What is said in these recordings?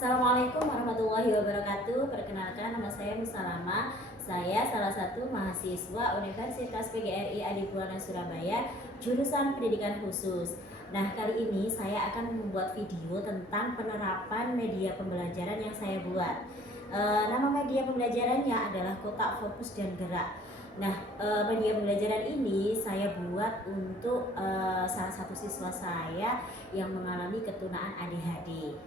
Assalamualaikum warahmatullahi wabarakatuh. Perkenalkan, nama saya Musalama. Saya salah satu mahasiswa Universitas PGRI Adipuana Surabaya, jurusan Pendidikan Khusus. Nah, kali ini saya akan membuat video tentang penerapan media pembelajaran yang saya buat. Nama media pembelajarannya adalah Kotak Fokus dan Gerak. Nah, media pembelajaran ini saya buat untuk salah satu siswa saya yang mengalami ketunaan ADHD.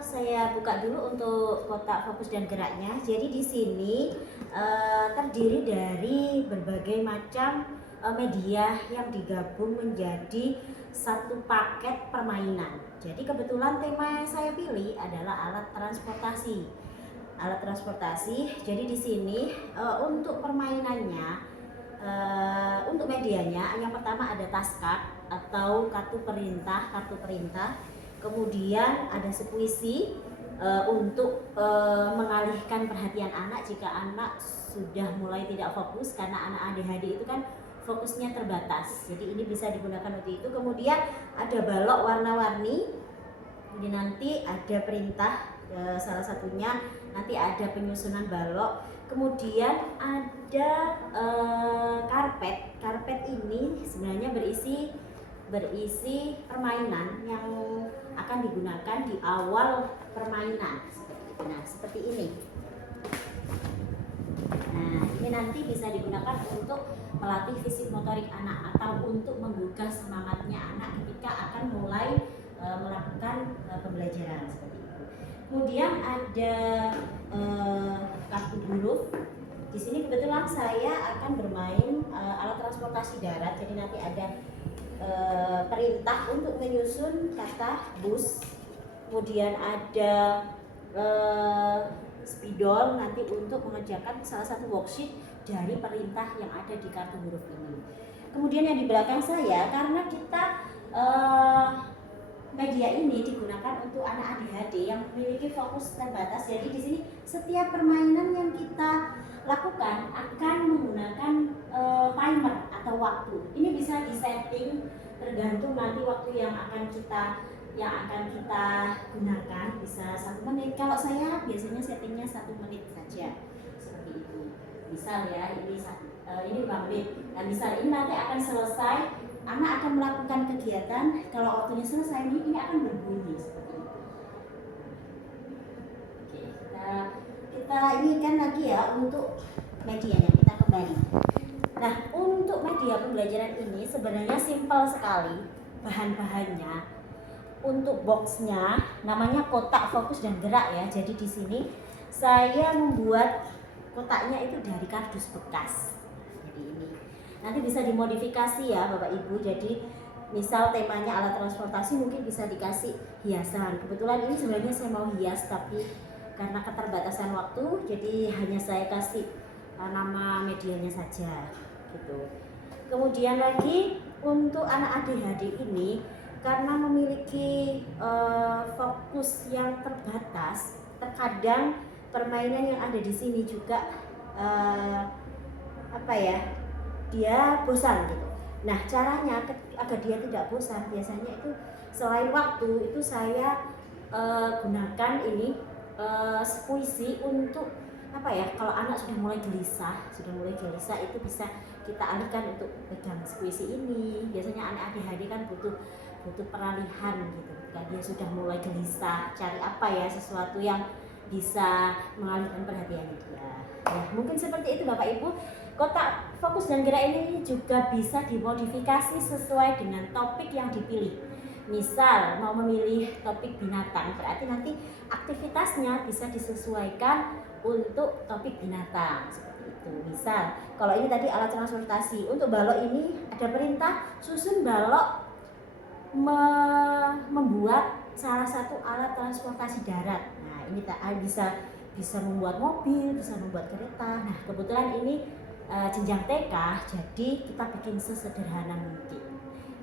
Saya buka dulu untuk kotak fokus dan geraknya. Jadi di sini terdiri dari berbagai macam media yang digabung menjadi satu paket permainan. Jadi kebetulan tema yang saya pilih adalah alat transportasi. Alat transportasi. Jadi di sini untuk permainannya, untuk medianya, yang pertama ada taskart atau kartu perintah. Kemudian ada sekuisi untuk mengalihkan perhatian anak jika anak sudah mulai tidak fokus, karena anak ADHD itu kan fokusnya terbatas. Jadi ini bisa digunakan untuk itu. Kemudian ada balok warna-warni. Ini nanti ada perintah, salah satunya nanti ada penyusunan balok. Kemudian ada karpet. Karpet ini sebenarnya berisi permainan yang akan digunakan di awal permainan. Nah, seperti ini. Nah, ini nanti bisa digunakan untuk melatih fisik motorik anak atau untuk menggugah semangatnya anak ketika akan mulai melakukan pembelajaran seperti itu. Kemudian ada kartu huruf. Di sini kebetulan saya akan bermain alat transportasi darat. Jadi nanti ada perintah untuk menyusun kata bus. Kemudian ada spidol nanti untuk mengerjakan salah satu worksheet dari perintah yang ada di kartu huruf ini. Kemudian yang di belakang saya, karena kita media ini digunakan untuk anak ADHD yang memiliki fokus terbatas. Jadi di sini setiap permainan yang kita lakukan akan menggunakan timer atau waktu. Ini bisa disetting tergantung nanti waktu yang akan kita gunakan, bisa 1 menit. Kalau saya biasanya settingnya 1 menit saja seperti itu. Misal ya, ini 5 menit. Dan misal ini nanti akan selesai, anak akan melakukan kegiatan. Kalau waktunya selesai, ini akan berbunyi seperti itu. Oke, kita ini kan lagi ya untuk medianya, kita kembali. Nah, untuk media pembelajaran ini sebenarnya simpel sekali bahan-bahannya. Untuk boxnya namanya Kotak Fokus dan Gerak ya. Jadi di sini saya membuat kotaknya itu dari kardus bekas. Jadi ini nanti bisa dimodifikasi ya Bapak Ibu. Jadi misal temanya alat transportasi, mungkin bisa dikasih hiasan. Kebetulan ini sebenarnya saya mau hias, tapi karena keterbatasan waktu, jadi hanya saya kasih nama medianya saja gitu. Kemudian lagi untuk anak ADHD ini, karena memiliki fokus yang terbatas, terkadang permainan yang ada di sini juga dia bosan gitu. Nah, caranya agar dia tidak bosan, biasanya itu selain waktu itu saya gunakan ini sekuisi untuk kalau anak sudah mulai gelisah itu bisa kita alihkan untuk pegang sekuisi ini. Biasanya anak ADHD kan butuh peralihan gitu. Ketika dia sudah mulai gelisah, cari sesuatu yang bisa mengalihkan perhatiannya dia. Ya, mungkin seperti itu Bapak Ibu. Kotak fokus dan gerak ini juga bisa dimodifikasi sesuai dengan topik yang dipilih. Misal mau memilih topik binatang, berarti nanti aktivitasnya bisa disesuaikan untuk topik binatang seperti itu. Misal kalau ini tadi alat transportasi, untuk balok ini ada perintah susun balok membuat salah satu alat transportasi darat. Nah, ini bisa membuat mobil, bisa membuat kereta. Nah, kebetulan ini jenjang TK, jadi kita bikin sesederhana mungkin.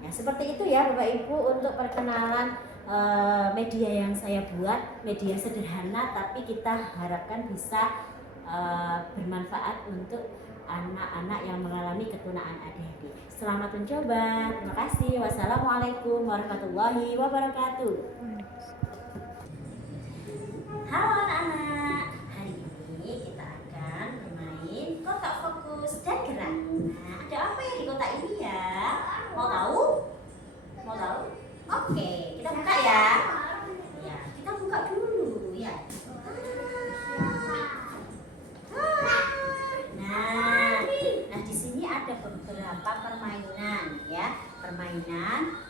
Ya, seperti itu ya Bapak Ibu untuk perkenalan media yang saya buat. Media sederhana tapi kita harapkan bisa bermanfaat untuk anak-anak yang mengalami ketunaan ADHD. Selamat mencoba. Terima kasih. Wassalamualaikum warahmatullahi wabarakatuh. Halo anak-anak, hari ini kita akan bermain kotak fokus dan gerak. Nah, ada apa ya di kotak ini ya? Mau tahu? Mau tahu? Oke, kita buka ya. Ya, kita buka dulu ya. Nah, di sini ada beberapa permainan ya. Permainan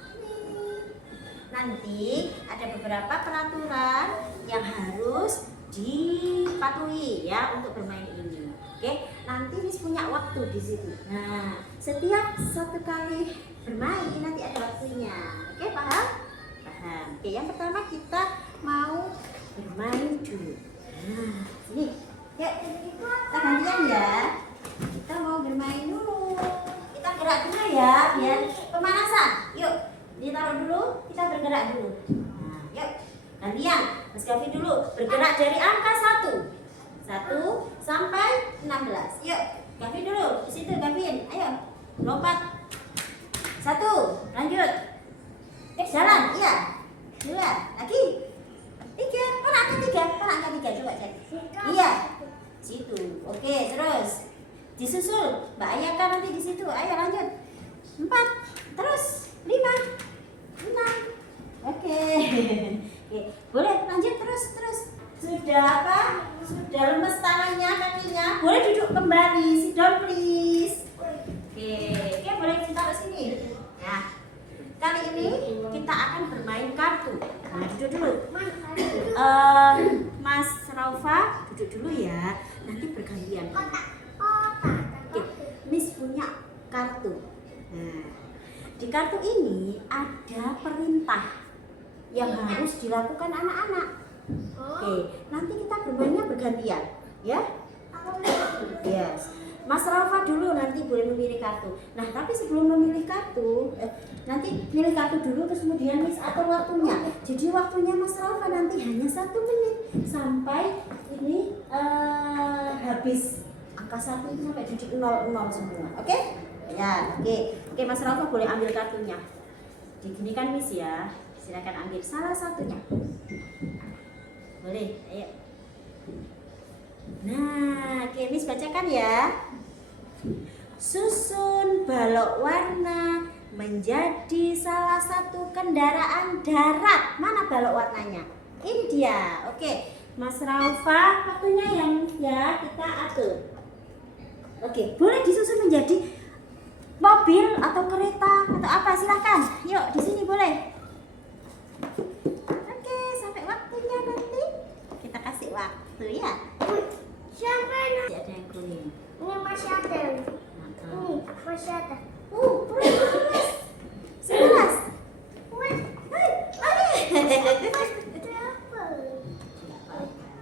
nanti ada beberapa peraturan yang harus dipatuhi ya untuk bermain ini. Oke, nanti Miss punya waktu di situ. Nah, setiap satu kali bermain nanti ada waktunya. Oke, paham? Paham. Oke, yang pertama kita mau bermain dulu. Nah, sini. Ya, kita gantian ya. Kita mau bermain dulu. Kita gerak dulu ya, biar pemanasan. Yuk. Ditaruh dulu, kita bergerak dulu. Nah, yuk, gantian. Mas Gavin dulu, bergerak dari angka 1 sampai 16. Yuk, Gavin dulu, di situ Gavin. Ayo, lompat. 1, lanjut. Jalan, iya. 2, lagi. 3, mana angka 3? Mana angka 3? Coba cek. Iya, situ. Oke, terus. Disusul, Mbak Ayah kan nanti di situ. Ayo lanjut. 4, terus. 5, 6. Oke. Oke, boleh lanjut terus. Sudah apa? Sudah lemes tangannya, kakinya. Boleh duduk kembali. Sit down please. Oke, boleh kita taruh sini. Nah, kali ini kita akan bermain kartu. Nah, duduk dulu. Mas Raufa, duduk dulu ya. Nanti bergantian. Oke, Miss punya kartu. Nah, di kartu ini ada perintah yang harus dilakukan anak-anak. Oke, nanti kita bermainnya bergantian, ya? Yes. Mas Rafa dulu nanti boleh memilih kartu. Nah, tapi sebelum memilih kartu, nanti pilih kartu dulu terus kemudian Miss atur waktunya. Jadi waktunya Mas Rafa nanti hanya 1 menit sampai ini habis angka 1 itu sampai titik 00 semua. Oke? Ya, oke, Mas Rafa boleh ambil kartunya. Diginikan Miss ya. Silakan ambil salah satunya. Boleh, ayo. Nah, oke, Miss bacakan ya. Susun balok warna menjadi salah satu kendaraan darat. Mana balok warnanya? Ini dia. Oke, Mas Rafa, waktunya yang ya kita atur. Oke, boleh disusun menjadi mobil atau kereta atau apa, silakan. Yuk, di sini boleh. Oke, sampai waktunya nanti kita kasih waktu ya. Siapa ini? Masih ada yang kuning. Ini masih ada. Ini masih ada. 11.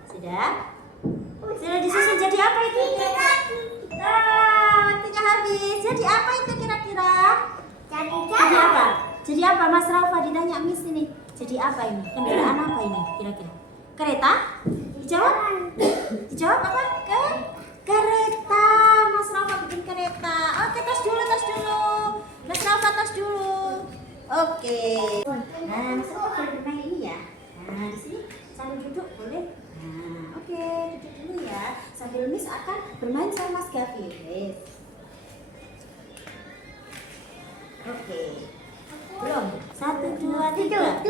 Sudah? Sudah disusun jadi apa itu? Waktunya habis. Jadi apa itu kira-kira? Jadi apa? Jadi apa Mas Rafa ditanya Miss ini? Jadi apa ini? Kendaraan apa ini kira-kira? Kereta? Dijawab? Dijawab apa? Kereta. Mas Rafa bikin kereta. Oke, tos dulu. Mas Rafa tos dulu. Oke. Nah, Mas Rafa boleh bermain ini ya. Nah, di sini sambil duduk boleh. Nah, oke, duduk dulu ya. Sambil Miss akan bermain sama Mas Gavin. Yes. Oke. Belum. 1, 2, 3.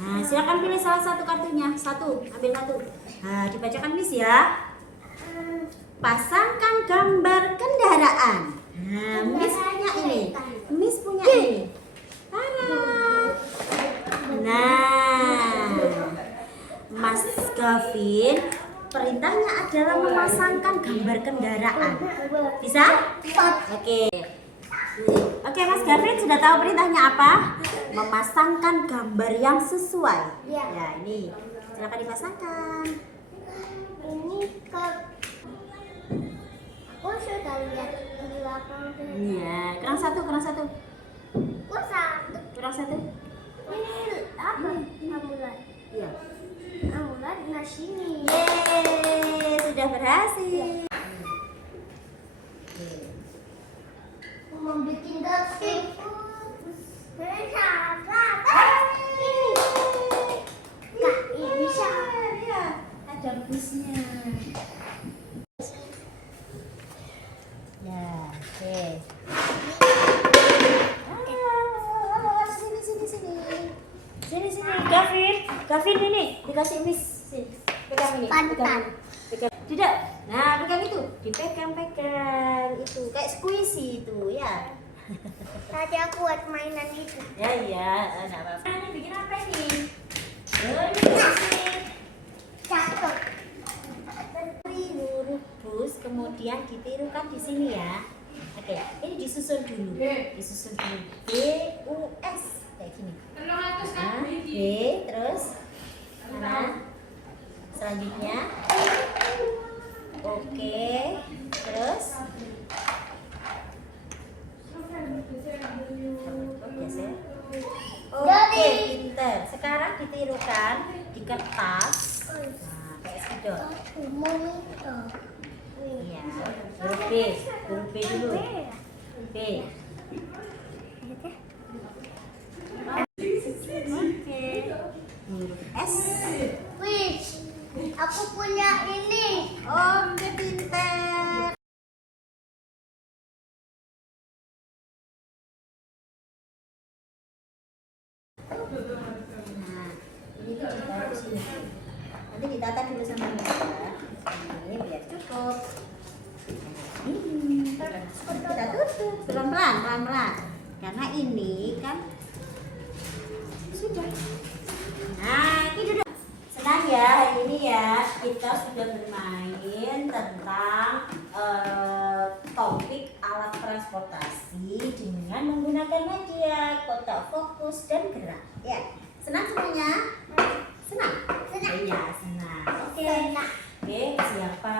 Nah, silakan pilih salah satu kartunya. Ambil satu. Nah, dibacakan Miss ya. Pasangkan gambar kendaraan. Nah, Miss punya ini. Nah, Mas Gavin, perintahnya adalah memasangkan gambar kendaraan. Bisa? Oke, Mas Gavin sudah tahu perintahnya apa? Memasangkan gambar yang sesuai. Ya, ini. Silakan dipasangkan. Ini aku sudah lihat di belakang. Iya, kurang satu. Kurang satu. Kurang satu. Ini apa? Amulet. Iya. Amulet di sini. Yeay, sudah berhasil. Membuat grafik. Ini bisa. bagusnya. Ya, oke. Sini. Gavin ini dikasih Miss. Sini. Pegang ini. Pantat. Pegang. Tidak. Nah, pegang itu. Dipegang itu kayak squishy itu ya. Tadi aku buat mainan itu. Ya, enggak apa-apa. Ini bikin apa ini? Ini dikasih Cakep. rebus, kemudian ditirukan di sini ya. Oke, ini disusun dulu. BUS kayak gini. Nah, B terus mana? Selanjutnya. Oke, terus biasa. Oke, pinter. Sekarang ditirukan di kertas. Nah, kayak spidol. Monitor. Iya, huruf B dulu. B. Oke. Huruf S. Wih, aku punya ini. Oke, pinter. Nah, ini ditaruh sini. Nanti ditata dulu sama Mbak. Ini biar cukup. Ini kita tutup pelan-pelan. Karena ini kan sudah. Nah, ini duduk. Senang ya hari ini ya kita sudah bermain tentang topik alat transportasi dengan menggunakan media, kotak fokus dan gerak. Ya, senang semuanya? Senang? Iya, senang. Oke. Oke, siapa